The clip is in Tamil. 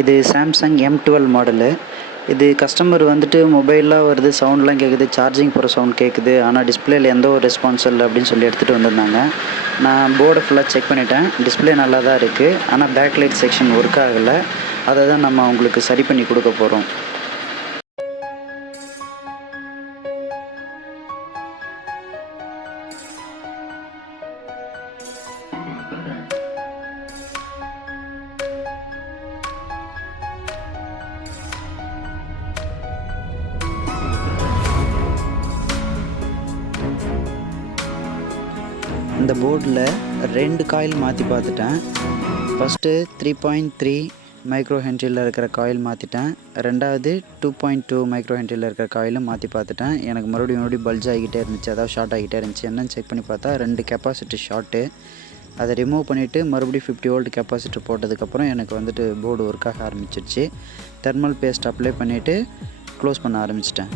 இது சாம்சங் M12 மாடலு. இது கஸ்டமர் வந்துட்டு மொபைல்லாம் வருது, சவுண்ட்லாம் கேட்குது, சார்ஜிங் போகிற சவுண்ட் கேட்குது. ஆனால் டிஸ்பிளேல எந்த ஒரு ரெஸ்பான்ஸும் இல்லை அப்படின்னு சொல்லி எடுத்துகிட்டு வந்திருந்தாங்க. நான் போர்டை ஃபுல்லாக செக் பண்ணிட்டேன். டிஸ்பிளே நல்லா தான் இருக்குது. ஆனால் பேக் லைட் செக்ஷன் ஒர்க் ஆகலை. அதை தான் நம்ம அவங்களுக்கு சரி பண்ணி கொடுக்க போகிறோம். இந்த போர்டில் 2 காயில் மாற்றி பார்த்துட்டேன். ஃபஸ்ட்டு 3.3 மைக்ரோ ஹென்ரியில் இருக்கிற காயில் மாற்றிட்டேன். ரெண்டாவது 2.2 மைக்ரோ ஹென்ரியில் இருக்கிற காயிலும் மாற்றி பார்த்துட்டேன். எனக்கு மறுபடியும் பல்ஜ் ஆகிக்கிட்டே இருந்துச்சு, அதாவது ஷார்ட் ஆகிட்டே இருந்துச்சு. என்னன்னு செக் பண்ணி பார்த்தா 2 கெப்பாசிட்டி ஷார்ட்டு. அதை ரிமூவ் பண்ணிவிட்டு மறுபடியும் 50 வோல்ட் கெப்பாசிட்டர் போட்டதுக்கப்புறம் எனக்கு வந்துட்டு போர்டு ஒர்க் ஆக ஆரம்பிச்சிருச்சு. தெர்மல் பேஸ்ட் அப்ளை பண்ணிவிட்டு க்ளோஸ் பண்ண ஆரம்பிச்சிட்டேன்.